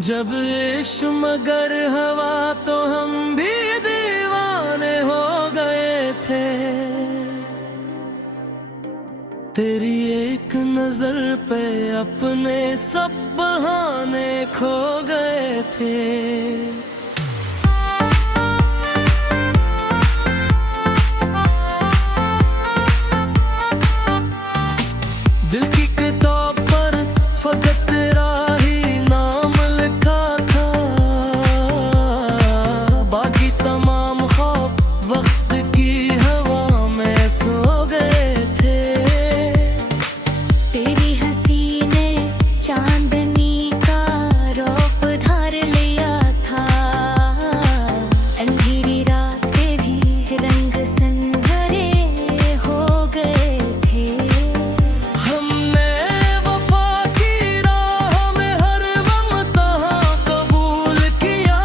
जब इश्क मगर हवा तो हम भी दीवाने हो गए थे। तेरी एक नजर पे अपने सब बहाने खो गए थे। दिल की किताब पर फकत तेरा ही नाम लिखा था, बाकी तमाम ख्वाब वक्त की हवा में सो गए थे। तेरी हंसी ने चांदनी का रूप धार लिया था, अंधेरी रातें भी रंग संवरे हो गए थे। हमने वफा की राह में हर ममता कबूल किया।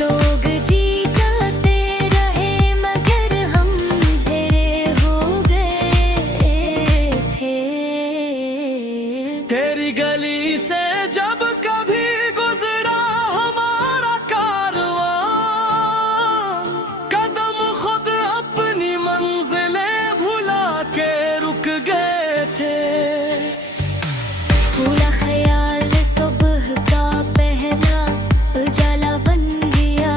लोग जी जाते रहे मगर हम तेरे हो गए थे। तेरी गली से जब कभी गुजरा हमारा कारवां, कदम खुद अपनी मंजिलें भुला के रुक गए थे। पूरा ख्याल सुबह का पहला उजाला बन गया,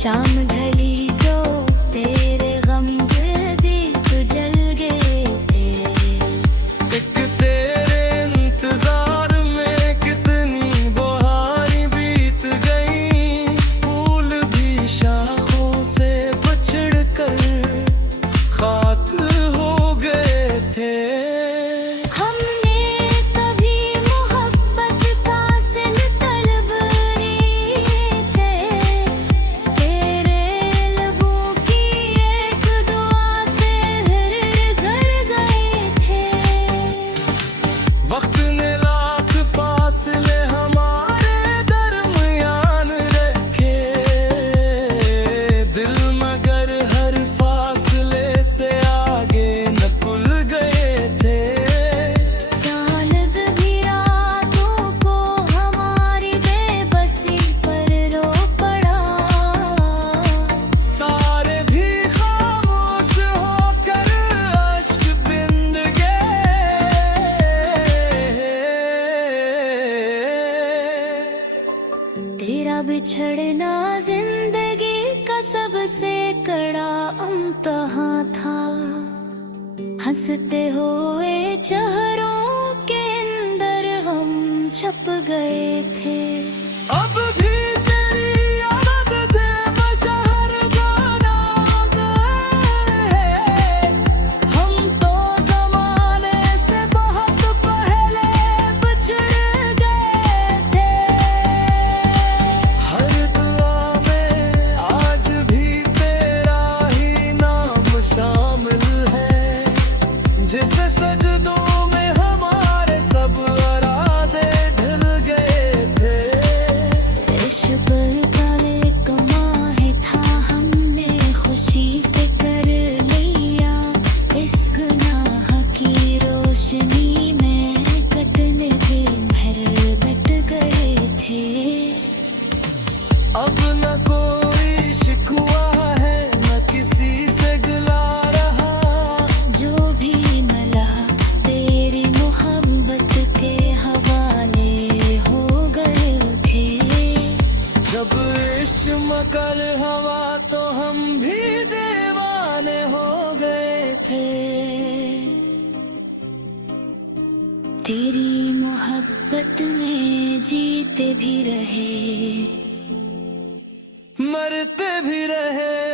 शाम ढली तो तेरे गम के दीप जल गए थे। एक तेरे इंतजार में कितनी बहारें बीत गई, फूल भी शाखों से बिछड़ कर खाक हो गए थे। हमने कभी मोहब्बत का सिल तलब नहीं थे, तेरे लबों की एक दुआ से घर गए थे। वक्त ने लाख फासले हमारे दरमियान रखे, दिल मगर हर फासले से आगे निकल गए थे। चांद भी रातों को हमारी बेबसी पर रो पड़ा, तारे भी खामोश होकर अश्क बिंद गए। तेरा बिछड़ना जिंदगी का सबसे कड़ा इम्तिहान था, हंसते हुए चेहरों के अंदर हम छप गए थे। अब भी तेरी याद दे बशहर गाना गए, हम तो जमाने से बहुत पहले बिछड़ गए थे। हर दुआ में आज भी तेरा ही नाम शामिल है, जिसे सजदों में हमारे सब इरादे ढल गए थे। इश्क पर एक माह था हमने खुशी से कर लिया, इस गुनाह की रोशनी में कतने दिन भर बट गए थे। अब न कोई शिकवा है न किसी से गिला रहा, जो भी मिला तेरी मोहब्बत के हवाले हो गए थे। जब इश्क मकर हवा तो हम भी दीवाने हो गए थे। तेरी मोहब्बत में जीते भी रहे, मरते भी रहे।